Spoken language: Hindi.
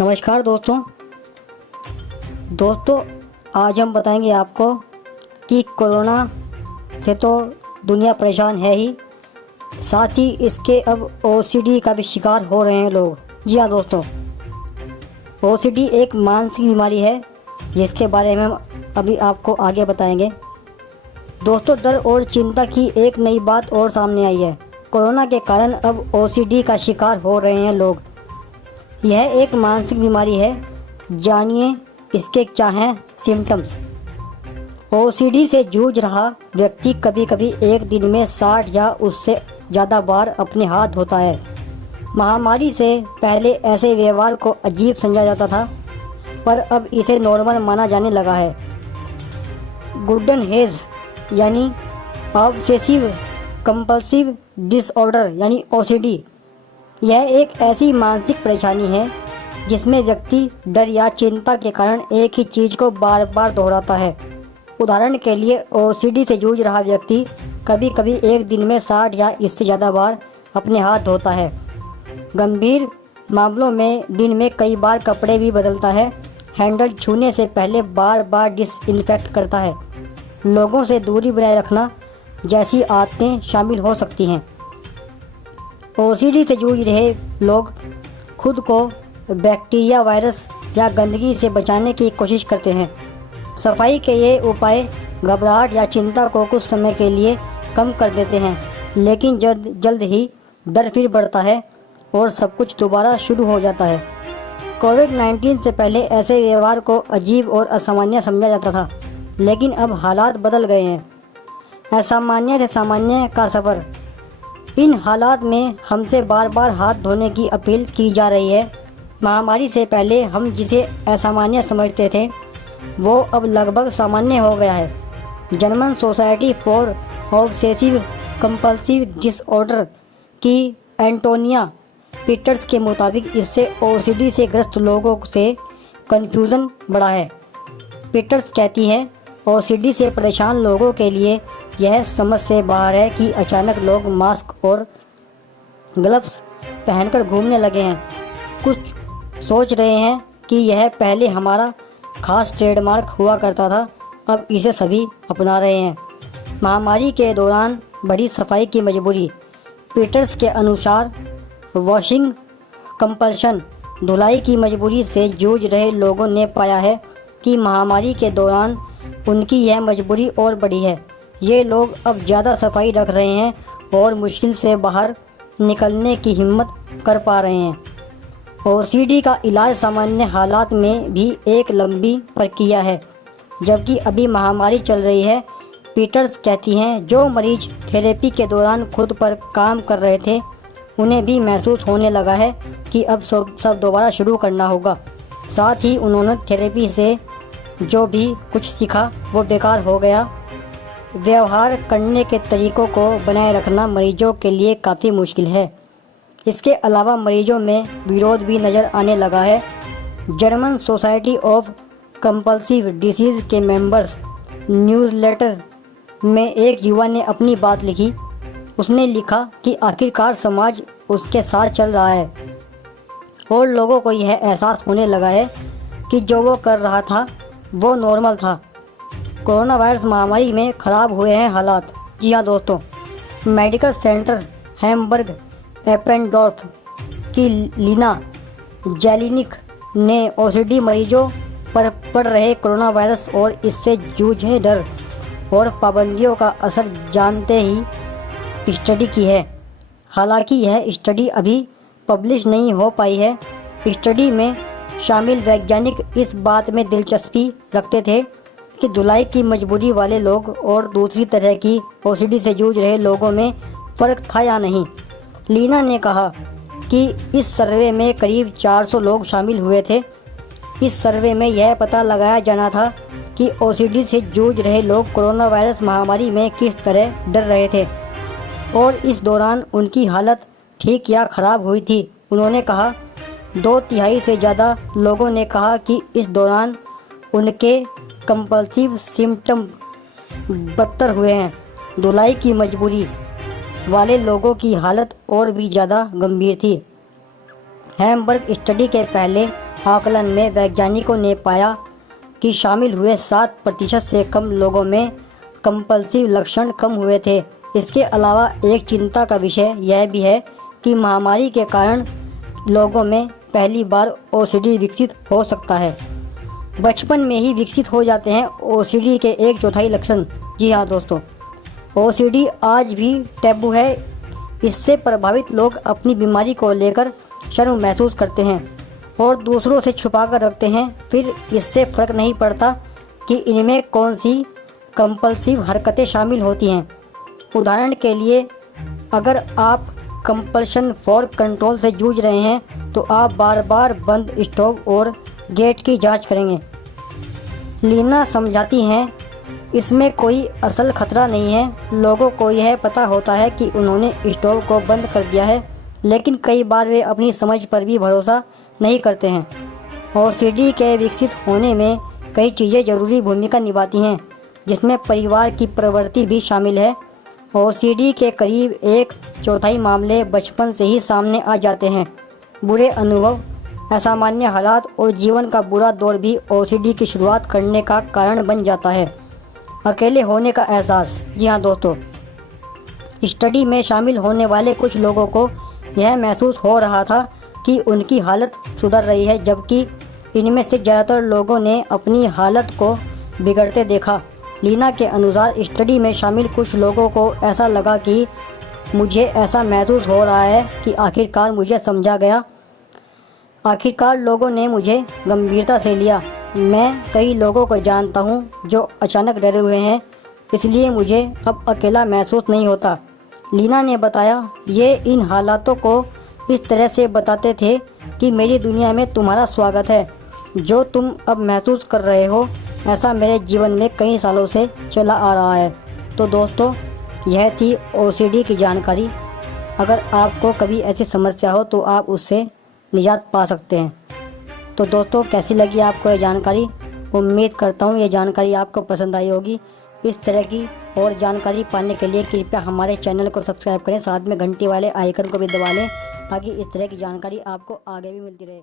नमस्कार दोस्तों, आज हम बताएंगे आपको कि कोरोना से तो दुनिया परेशान है ही, साथ ही इसके अब ओसीडी का भी शिकार हो रहे हैं लोग। जी हाँ दोस्तों, ओसीडी एक मानसिक बीमारी है जिसके बारे में हम अभी आपको आगे बताएंगे। दोस्तों, डर और चिंता की एक नई बात और सामने आई है। कोरोना के कारण अब ओसीडी का शिकार हो रहे हैं लोग। यह एक मानसिक बीमारी है। जानिए इसके क्या हैं सिम्टम्स। ओसीडी से जूझ रहा व्यक्ति कभी कभी एक दिन में 60 या उससे ज़्यादा बार अपने हाथ धोता है। महामारी से पहले ऐसे व्यवहार को अजीब समझा जाता था, पर अब इसे नॉर्मल माना जाने लगा है। गुर्डन हेज यानी ऑब्सेसिव कंपल्सिव डिसऑर्डर यानी ओसीडी, यह एक ऐसी मानसिक परेशानी है जिसमें व्यक्ति डर या चिंता के कारण एक ही चीज़ को बार बार दोहराता है। उदाहरण के लिए, ओसीडी से जूझ रहा व्यक्ति कभी कभी एक दिन में 60 या इससे ज़्यादा बार अपने हाथ धोता है। गंभीर मामलों में दिन में कई बार कपड़े भी बदलता है। हैंडल छूने से पहले बार बार डिसइंफेक्ट करता है। लोगों से दूरी बनाए रखना जैसी आदतें शामिल हो सकती हैं। ओसीडी से जूझ रहे लोग खुद को बैक्टीरिया, वायरस या गंदगी से बचाने की कोशिश करते हैं। सफाई के ये उपाय घबराहट या चिंता को कुछ समय के लिए कम कर देते हैं, लेकिन जल्द ही डर फिर बढ़ता है और सब कुछ दोबारा शुरू हो जाता है। कोविड-19 से पहले ऐसे व्यवहार को अजीब और असामान्य समझा जाता था, लेकिन अब हालात बदल गए हैं। असामान्य से सामान्य का सफ़र। इन हालात में हमसे बार बार हाथ धोने की अपील की जा रही है। महामारी से पहले हम जिसे असामान्य समझते थे वो अब लगभग सामान्य हो गया है। German society for obsessive compulsive disorder की एंटोनिया पीटर्स के मुताबिक इससे ओसीडी से ग्रस्त लोगों से कन्फ्यूज़न बढ़ा है। पीटर्स कहती हैं, ओसीडी से परेशान लोगों के लिए यह समझ से बाहर है कि अचानक लोग मास्क और ग्लव्स पहनकर घूमने लगे हैं। कुछ सोच रहे हैं कि यह पहले हमारा खास ट्रेडमार्क हुआ करता था, अब इसे सभी अपना रहे हैं। महामारी के दौरान बड़ी सफाई की मजबूरी। पीटर्स के अनुसार वॉशिंग कंपल्शन, धुलाई की मजबूरी से जूझ रहे लोगों ने पाया है कि महामारी के दौरान उनकी यह मजबूरी और बढ़ी है। ये लोग अब ज़्यादा सफाई रख रहे हैं और मुश्किल से बाहर निकलने की हिम्मत कर पा रहे हैं। ओसीडी का इलाज सामान्य हालात में भी एक लंबी प्रक्रिया है, जबकि अभी महामारी चल रही है। पीटर्स कहती हैं, जो मरीज थेरेपी के दौरान खुद पर काम कर रहे थे उन्हें भी महसूस होने लगा है कि अब सब दोबारा शुरू करना होगा। साथ ही उन्होंने थेरेपी से जो भी कुछ सीखा वो बेकार हो गया। व्यवहार करने के तरीकों को बनाए रखना मरीजों के लिए काफ़ी मुश्किल है। इसके अलावा मरीजों में विरोध भी नज़र आने लगा है। German society of compulsive disease के मेंबर्स न्यूज़लेटर में एक युवा ने अपनी बात लिखी। उसने लिखा कि आखिरकार समाज उसके साथ चल रहा है और लोगों को यह एहसास होने लगा है कि जो वो कर रहा था वो नॉर्मल था। कोरोना वायरस महामारी में ख़राब हुए हैं हालात। जी हाँ दोस्तों, मेडिकल सेंटर हैम्बर्ग एपेंडोर्फ की लीना जेलिनिक ने ओसीडी मरीजों पर पड़ रहे कोरोना वायरस और इससे जूझे डर और पाबंदियों का असर जानते ही स्टडी की है। हालांकि यह स्टडी अभी पब्लिश नहीं हो पाई है। स्टडी में शामिल वैज्ञानिक इस बात में दिलचस्पी रखते थे कि धुलाई की मजबूरी वाले लोग और दूसरी तरह की ओसीडी से जूझ रहे लोगों में फ़र्क था या नहीं। लीना ने कहा कि इस सर्वे में करीब 400 लोग शामिल हुए थे। इस सर्वे में यह पता लगाया जाना था कि ओसीडी से जूझ रहे लोग कोरोना वायरस महामारी में किस तरह डर रहे थे और इस दौरान उनकी हालत ठीक या ख़राब हुई थी। उन्होंने कहा, 2/3 से ज़्यादा लोगों ने कहा कि इस दौरान उनके कंपल्सिव सिम्टम बदतर हुए हैं। धुलाई की मजबूरी वाले लोगों की हालत और भी ज़्यादा गंभीर थी। हैम्बर्ग स्टडी के पहले आकलन में वैज्ञानिकों ने पाया कि शामिल हुए 7% से कम लोगों में कंपल्सिव लक्षण कम हुए थे। इसके अलावा एक चिंता का विषय यह भी है कि महामारी के कारण लोगों में पहली बार ओसीडी विकसित हो सकता है। बचपन में ही विकसित हो जाते हैं ओसीडी के 1/4 लक्षण। जी हाँ दोस्तों, ओसीडी आज भी टैबू है। इससे प्रभावित लोग अपनी बीमारी को लेकर शर्म महसूस करते हैं और दूसरों से छुपा कर रखते हैं। फिर इससे फ़र्क नहीं पड़ता कि इनमें कौन सी कंपल्सिव हरकतें शामिल होती हैं। उदाहरण के लिए, अगर आप कंपल्शन फॉर कंट्रोल से जूझ रहे हैं तो आप बार बार बंद स्टोव और गेट की जांच करेंगे। लीना समझाती हैं, इसमें कोई असल खतरा नहीं है। लोगों को यह पता होता है कि उन्होंने स्टोव को बंद कर दिया है, लेकिन कई बार वे अपनी समझ पर भी भरोसा नहीं करते हैं। ओसीडी के विकसित होने में कई चीज़ें ज़रूरी भूमिका निभाती हैं, जिसमें परिवार की प्रवृत्ति भी शामिल है। ओसीडी के करीब 1/4 मामले बचपन से ही सामने आ जाते हैं। बुरे अनुभव, असामान्य हालात और जीवन का बुरा दौर भी ओसीडी की शुरुआत करने का कारण बन जाता है। अकेले होने का एहसास। जी हाँ दोस्तों, स्टडी में शामिल होने वाले कुछ लोगों को यह महसूस हो रहा था कि उनकी हालत सुधर रही है, जबकि इनमें से ज़्यादातर लोगों ने अपनी हालत को बिगड़ते देखा। लीना के अनुसार स्टडी में शामिल कुछ लोगों को ऐसा लगा कि मुझे ऐसा महसूस हो रहा है कि आखिरकार मुझे समझा गया। आखिरकार लोगों ने मुझे गंभीरता से लिया। मैं कई लोगों को जानता हूँ जो अचानक डरे हुए हैं, इसलिए मुझे अब अकेला महसूस नहीं होता। लीना ने बताया, ये इन हालातों को इस तरह से बताते थे कि मेरी दुनिया में तुम्हारा स्वागत है। जो तुम अब महसूस कर रहे हो, ऐसा मेरे जीवन में कई सालों से चला आ रहा है। तो दोस्तों, यह थी ओसीडी की जानकारी। अगर आपको कभी ऐसी समस्या हो तो आप उससे निजात पा सकते हैं। तो दोस्तों, कैसी लगी आपको ये जानकारी? उम्मीद करता हूँ ये जानकारी आपको पसंद आई होगी। इस तरह की और जानकारी पाने के लिए कृपया हमारे चैनल को सब्सक्राइब करें, साथ में घंटी वाले आइकन को भी दबा लें ताकि इस तरह की जानकारी आपको आगे भी मिलती रहे।